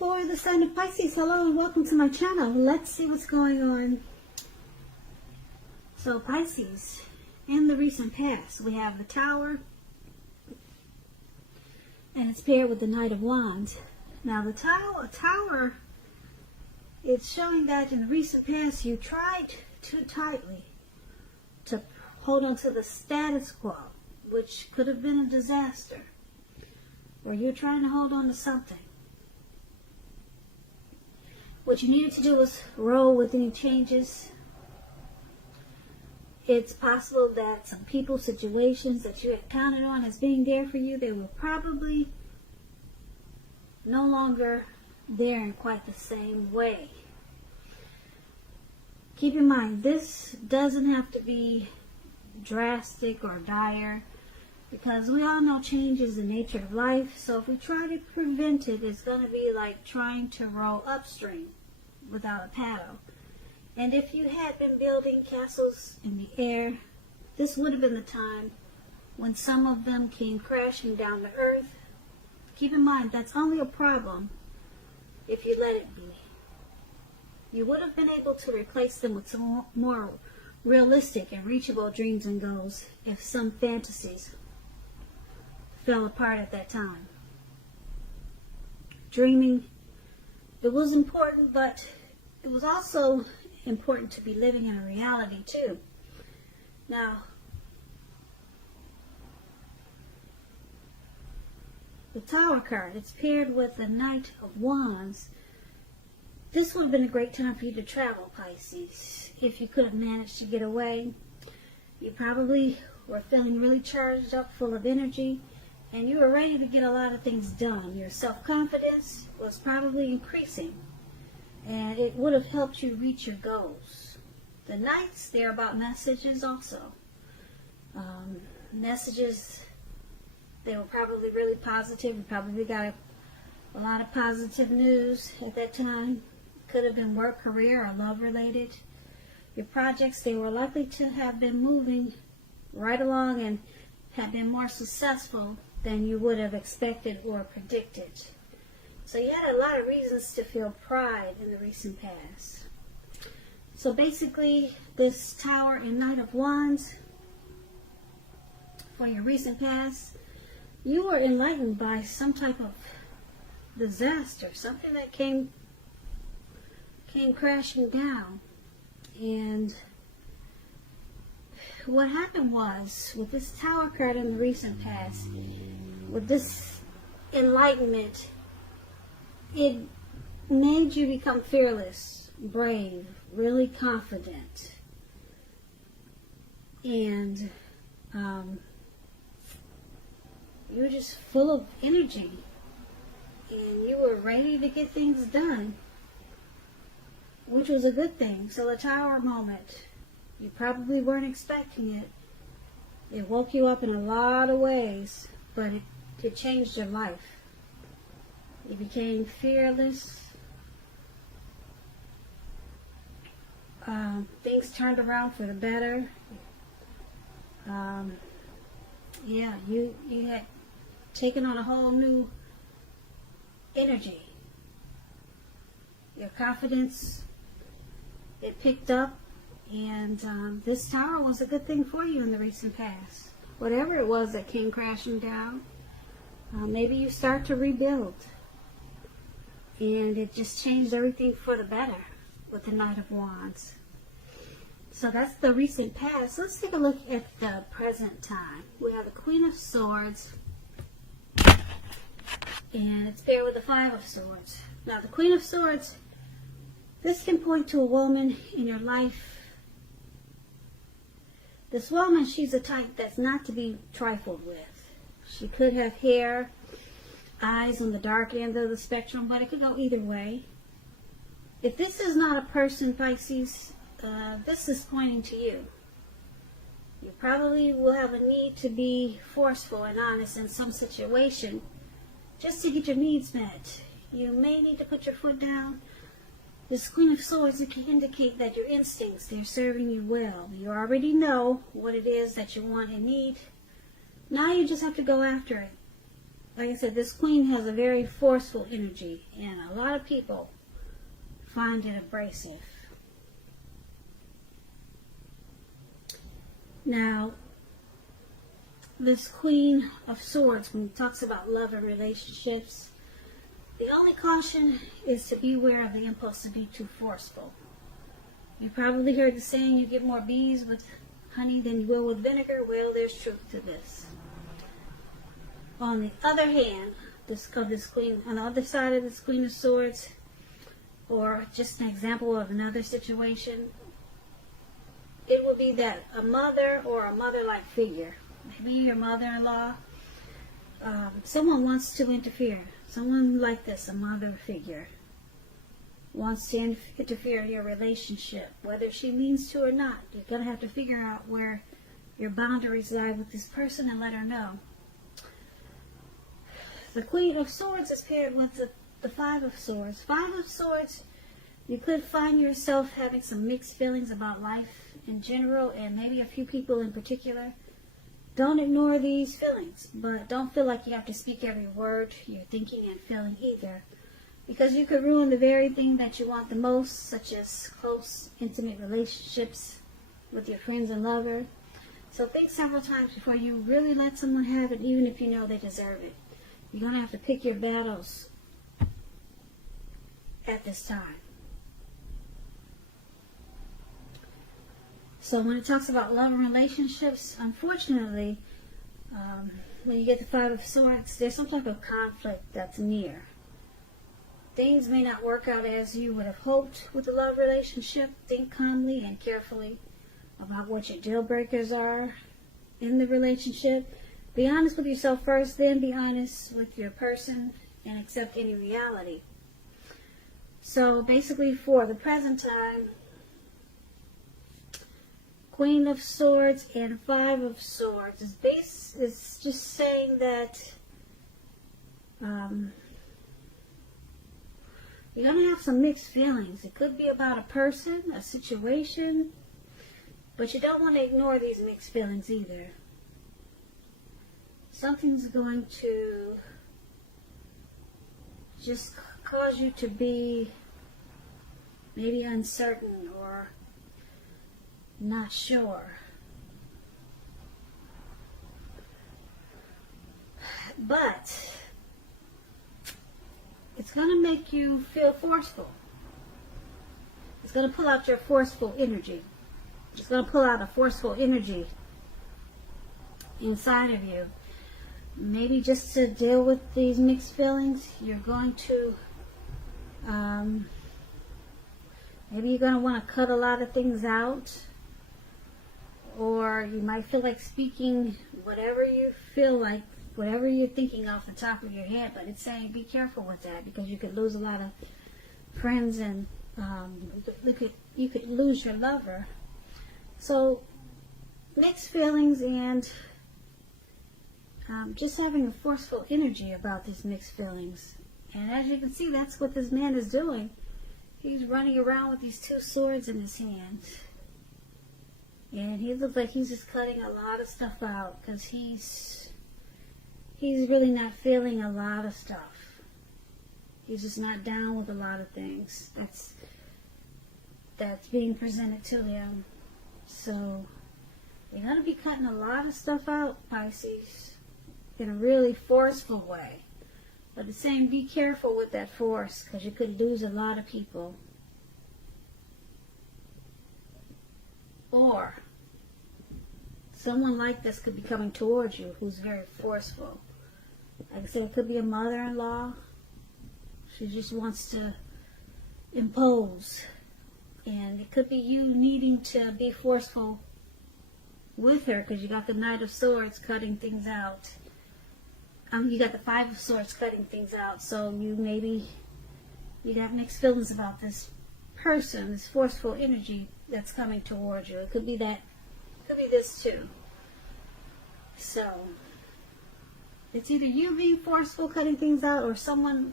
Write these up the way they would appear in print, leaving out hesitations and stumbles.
For the sign of Pisces, hello and welcome to my channel. Let's see what's going on. So Pisces, in the recent past, we have the Tower, and it's paired with the Knight of Wands. Now the Tower, it's showing that in the recent past you tried too tightly to hold on to the status quo, which could have been a disaster, or you're trying to hold on to something. What you needed to do was roll with any changes. It's possible that some people, situations that you had counted on as being there for you, they were probably no longer there in quite the same way. Keep in mind, this doesn't have to be drastic or dire, because we all know change is the nature of life. So if we try to prevent it, it's going to be like trying to row upstream without a paddle. And if you had been building castles in the air, this would have been the time when some of them came crashing down to earth. Keep in mind, that's only a problem if you let it be. You would have been able to replace them with some more realistic and reachable dreams and goals if some fantasies fell apart at that time. Dreaming, it was important, but it was also important to be living in a reality too. Now, the Tower card, it's paired with the Knight of Wands. This would have been a great time for you to travel, Pisces. If you could have managed to get away, you probably were feeling really charged up, full of energy, and you were ready to get a lot of things done. Your self-confidence was probably increasing, and it would have helped you reach your goals. The Knights, they're about messages also. Messages, they were probably really positive. You probably got a lot of positive news at that time. Could have been work, career, or love related. Your projects, they were likely to have been moving right along and have been more successful than you would have expected or predicted. So you had a lot of reasons to feel pride in the recent past. So basically, this Tower and Knight of Wands, for your recent past, you were enlightened by some type of disaster, something that came crashing down. And what happened was, with this Tower card in the recent past, with this enlightenment, it made you become fearless, brave, really confident, and you were just full of energy, and you were ready to get things done, which was a good thing. So the Tower moment, you probably weren't expecting it. It woke you up in a lot of ways, but it changed your life. You became fearless. Things turned around for the better. Yeah, you had taken on a whole new energy. Your confidence, it picked up, and this Tower was a good thing for you in the recent past. Whatever it was that came crashing down, maybe you start to rebuild. And it just changed everything for the better with the Knight of Wands. So that's the recent past. Let's take a look at the present time. We have the Queen of Swords, and it's paired with the Five of Swords. Now the Queen of Swords, this can point to a woman in your life. This woman, she's a type that's not to be trifled with. She could have hair, eyes on the dark end of the spectrum, but it could go either way. If this is not a person, Pisces, this is pointing to you. You probably will have a need to be forceful and honest in some situation just to get your needs met. You may need to put your foot down. This Queen of Swords, it can indicate that your instincts, they're serving you well. You already know what it is that you want and need. Now you just have to go after it. like I said, this queen has a very forceful energy, and a lot of people find it abrasive. Now, this Queen of Swords, when it talks about love and relationships, the only caution is to beware of the impulse to be too forceful. You probably heard the saying, you get more bees with honey than you will with vinegar. Well, there's truth to this. On the other hand, this Queen, on the other side of this Queen of Swords, or just an example of another situation, it will be that a mother or a mother-like figure, maybe your mother-in-law, someone wants to interfere. Someone like this, a mother figure, wants to interfere in your relationship, whether she means to or not. You're going to have to figure out where your boundaries lie with this person and let her know. The Queen of Swords is paired with the Five of Swords. Five of Swords, you could find yourself having some mixed feelings about life in general, and maybe a few people in particular. Don't ignore these feelings, but don't feel like you have to speak every word you're thinking and feeling either, because you could ruin the very thing that you want the most, such as close, intimate relationships with your friends and lover. So think several times before you really let someone have it, even if you know they deserve it. You're going to have to pick your battles at this time. So when it talks about love and relationships, unfortunately, when you get the Five of Swords, there's some type of conflict that's near. Things may not work out as you would have hoped with the love relationship. Think calmly and carefully about what your deal breakers are in the relationship. Be honest with yourself first, then be honest with your person and accept any reality. So basically, for the present time, Queen of Swords and Five of Swords is just saying that you're going to have some mixed feelings. It could be about a person, a situation, but you don't want to ignore these mixed feelings either. Something's going to just cause you to be maybe uncertain or not sure. But it's going to make you feel forceful. It's going to pull out your forceful energy. It's going to pull out a forceful energy inside of you. Maybe just to deal with these mixed feelings, you're going to maybe you're going to want to cut a lot of things out. Or you might feel like speaking whatever you feel like, whatever you're thinking off the top of your head, but it's saying be careful with that, because you could lose a lot of friends and you could lose your lover. So mixed feelings and just having a forceful energy about these mixed feelings. And as you can see, that's what this man is doing. He's running around with these two swords in his hand. And he looks like he's just cutting a lot of stuff out, because he's really not feeling a lot of stuff. He's just not down with a lot of things that's being presented to him. So you're going to be cutting a lot of stuff out, Pisces, in a really forceful way. But it's saying be careful with that force, because you could lose a lot of people. Or someone like this could be coming towards you who's very forceful. Like I said, it could be a mother-in-law. She just wants to impose. And it could be you needing to be forceful with her, because you got the Knight of Swords cutting things out. You got the Five of Swords cutting things out. So you got mixed feelings about this person, this forceful energy that's coming towards you. It could be that. Could be this too. So it's either you being forceful, cutting things out, or someone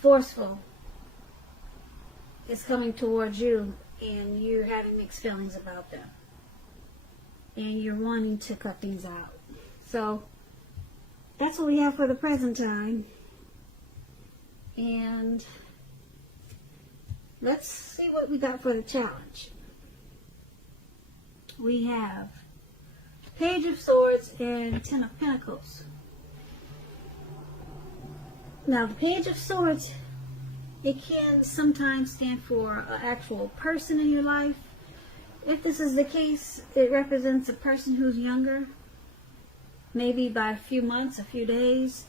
forceful is coming towards you and you're having mixed feelings about them and you're wanting to cut things out. So that's what we have for the present time. And let's see what we got for the challenge. We have Page of Swords and Ten of Pentacles. Now, the Page of Swords, it can sometimes stand for an actual person in your life. If this is the case, it represents a person who's younger, maybe by a few months, a few days,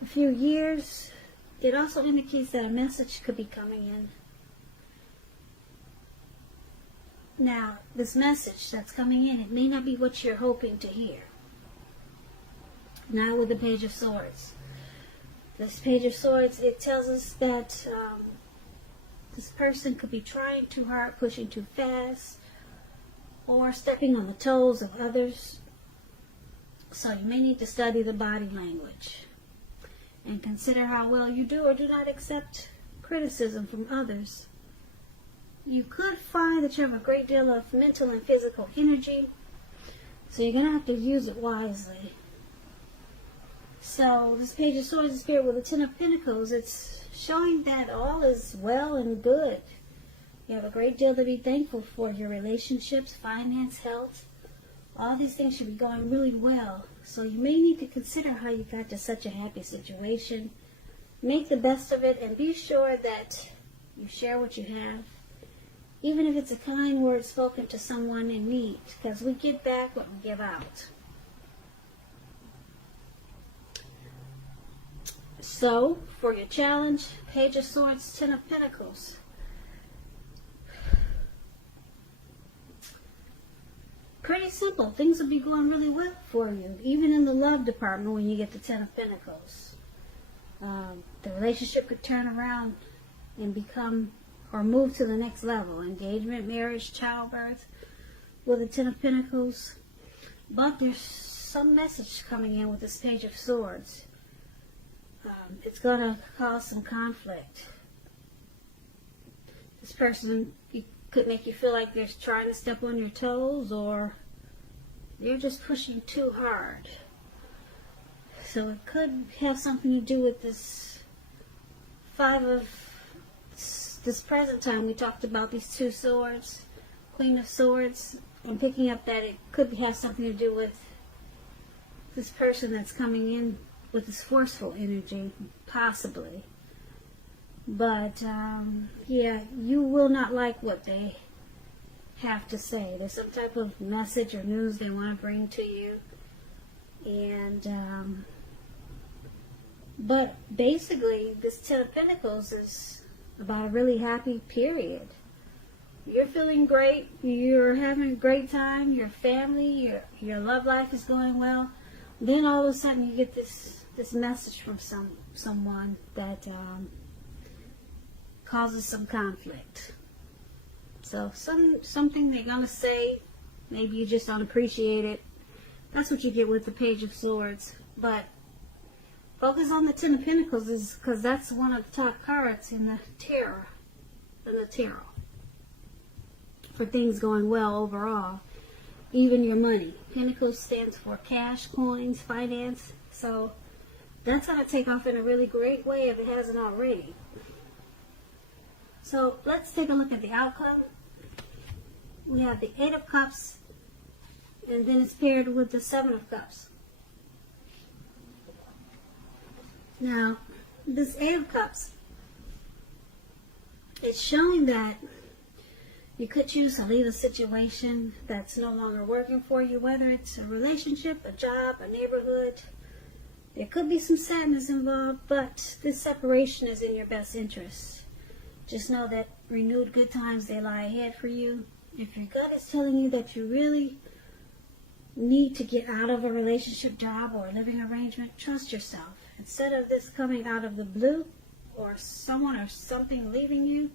a few years. It also indicates that a message could be coming in. Now, this message that's coming in, it may not be what you're hoping to hear. Now with the Page of Swords. This Page of Swords, it tells us that this person could be trying too hard, pushing too fast, or stepping on the toes of others. So you may need to study the body language and consider how well you do or do not accept criticism from others. You could find that you have a great deal of mental and physical energy, so you're going to have to use it wisely. So this Page of Swords is paired with the Ten of Pentacles. It's showing that all is well and good. You have a great deal to be thankful for. Your relationships, finance, health, all these things should be going really well. So you may need to consider how you got to such a happy situation. Make the best of it and be sure that you share what you have. Even if it's a kind word spoken to someone in need, because we get back what we give out. So, for your challenge, Page of Swords, Ten of Pentacles. Pretty simple. Things will be going really well for you, even in the love department when you get the Ten of Pentacles. The relationship could turn around and become or move to the next level. Engagement, marriage, childbirth with the Ten of Pentacles. But there's some message coming in with this Page of Swords. It's going to cause some conflict. This person could make you feel like they're trying to step on your toes, or they're just pushing too hard. So it could have something to do with this this present time. We talked about these two swords, Queen of Swords. I'm picking up that it could have something to do with this person that's coming in with this forceful energy, possibly. But, yeah, you will not like what they have to say. There's some type of message or news they want to bring to you. And, but basically, this Ten of Pentacles is about a really happy period. You're feeling great. You're having a great time. Your family, your love life is going well. Then all of a sudden you get this message from someone that causes some conflict. So something they're gonna say, maybe you just don't appreciate it. That's what you get with the Page of Swords. But focus on the Ten of Pentacles, is because that's one of the top cards in the tarot. For things going well overall, even your money. Pentacles stands for cash, coins, finance. So that's going to take off in a really great way if it hasn't already. So let's take a look at the outcome. We have the Eight of Cups, and then it's paired with the Seven of Cups. Now, this Eight of Cups, it's showing that you could choose to leave a situation that's no longer working for you, whether it's a relationship, a job, a neighborhood. There could be some sadness involved, but this separation is in your best interest. Just know that renewed good times, they lie ahead for you. If your gut is telling you that you really need to get out of a relationship, job, or living arrangement, trust yourself. Instead of this coming out of the blue, or someone or something leaving you,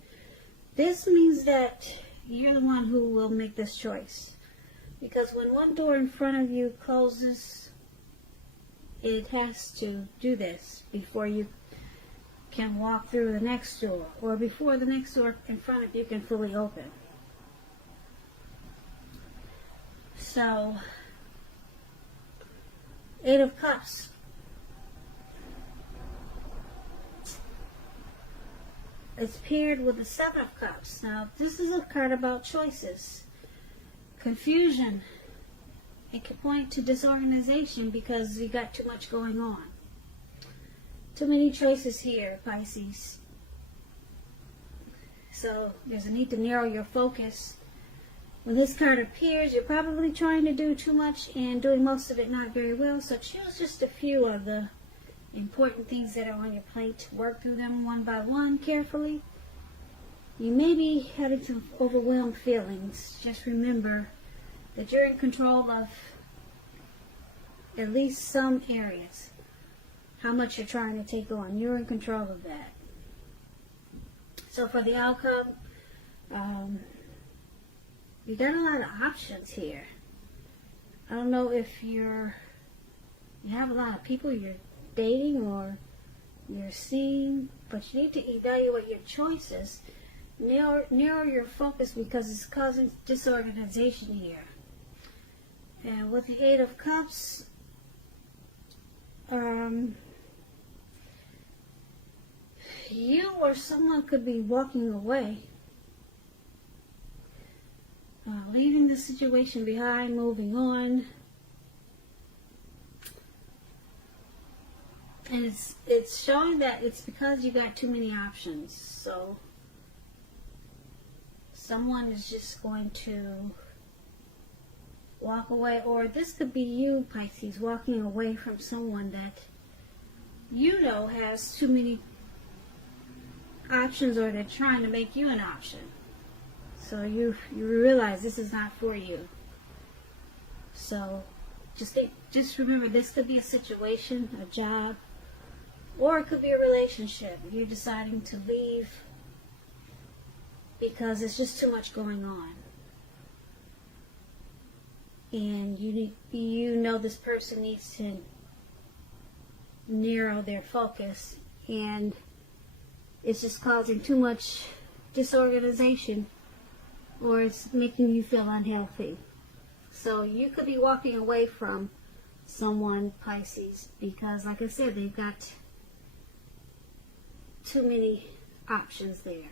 this means that you're the one who will make this choice. Because when one door in front of you closes, it has to do this before you can walk through the next door, or before the next door in front of you can fully open. So, Eight of Cups, it's paired with the Seven of Cups. Now, this is a card about choices, confusion. It can point to disorganization because you got too much going on. Too many choices here, Pisces. So there's a need to narrow your focus. When this card appears, you're probably trying to do too much and doing most of it not very well. So choose just a few of the important things that are on your plate. Work through them one by one carefully. You may be having some overwhelmed feelings. Just remember that you're in control of at least some areas. How much you're trying to take on, you're in control of that. So for the outcome, you got a lot of options here. I don't know if you have a lot of people you're dating or you're seeing, but you need to evaluate your choices. Narrow your focus because it's causing disorganization here. And with the Eight of Cups, you or someone could be walking away, leaving the situation behind, moving on. And it's showing that it's because you got too many options. So someone is just going to walk away, or this could be you, Pisces, walking away from someone that you know has too many options, or they're trying to make you an option. So you realize this is not for you. So just remember, this could be a situation, a job, or it could be a relationship. You're deciding to leave because it's just too much going on. And you know this person needs to narrow their focus, and it's just causing too much disorganization, or it's making you feel unhealthy. So you could be walking away from someone, Pisces, because like I said, they've got too many options there.